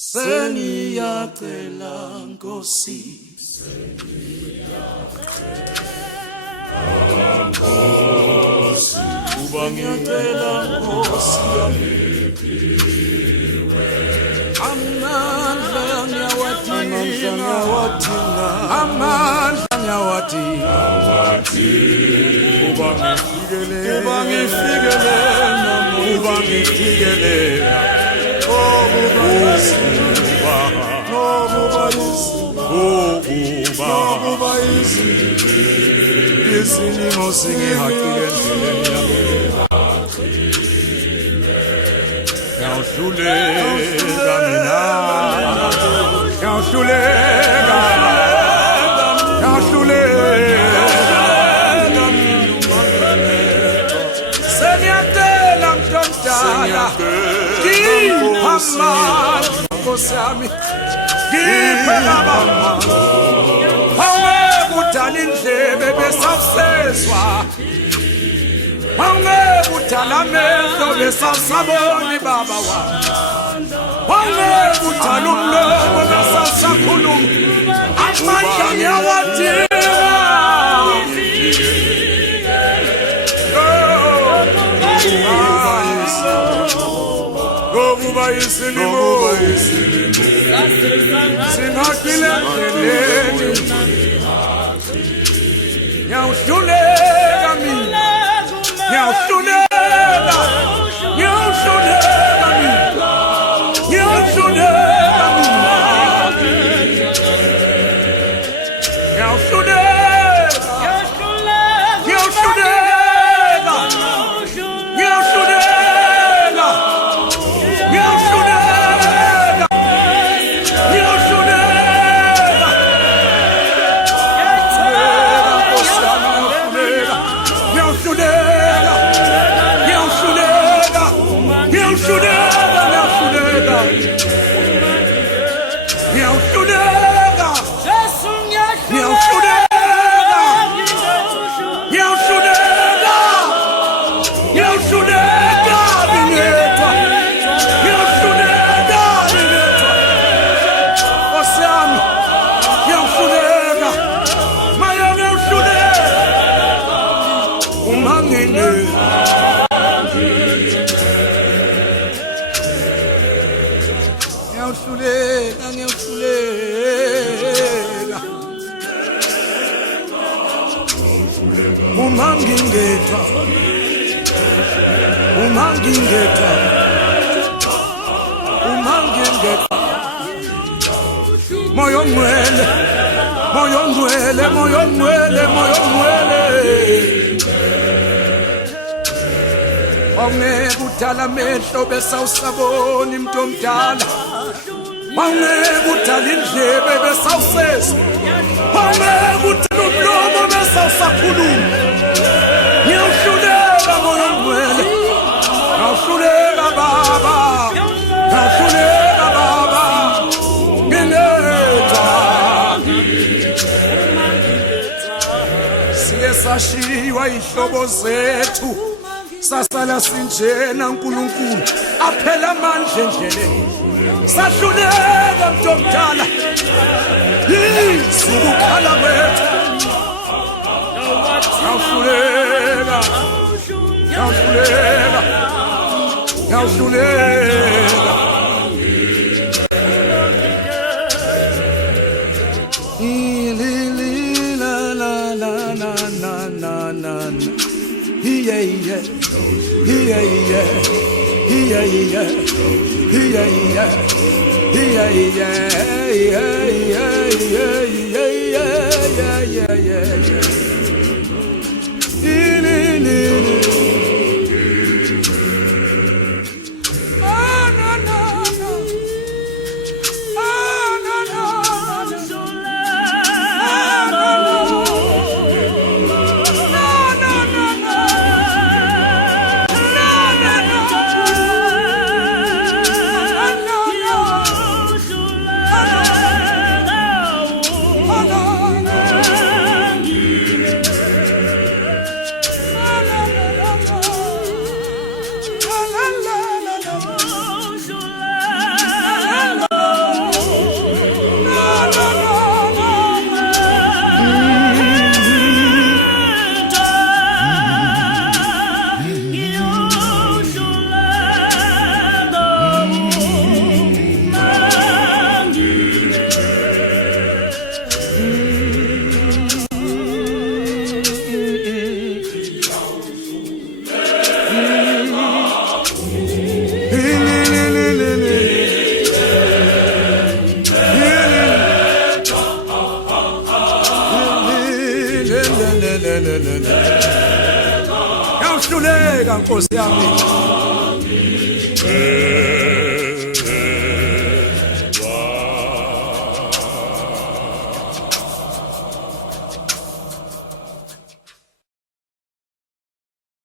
Seniyacela Nkosi, ubangicela Nkosi yami, amandla ngiyawadinga, amandla ngiyawadinga, ubangifikele, isilimo singihaqile endleleni yami, ngiyawuhluleka mina, ngiyawuhluleka, seniyacela mntomdala, ngipha amandla Nkosi yami, ngiphe amandla, awungekudala indlebe besawusezwa, awungekudala amehlo besawusabona Baba wami, awungekudala umlomo besawusakhuluma, amandla ngiyawadinga, ngokuba isilimo singaqile endleleni, ngiyawuhluleka mina, ngiyawuhluleka mina, ngiyawuhluleka mina, moyo mwele, awungekudala amehlo besawusabona mntomdala, awungekudala indlebe besawusezwa, awungekudala umlomo besawusakhuluma, ngiyawuhluleka moyo mwele, ngiyawuhluleka Baba, ngiyawuhluleka Baba, nginetha, siye sashiywa ihlobo zethu, sasala sinjena uNkulunkulu aphela amandla endleleni, sahluleka mntomdala, sikukhala kwethu, ngiyawuhluleka, Nkosi yami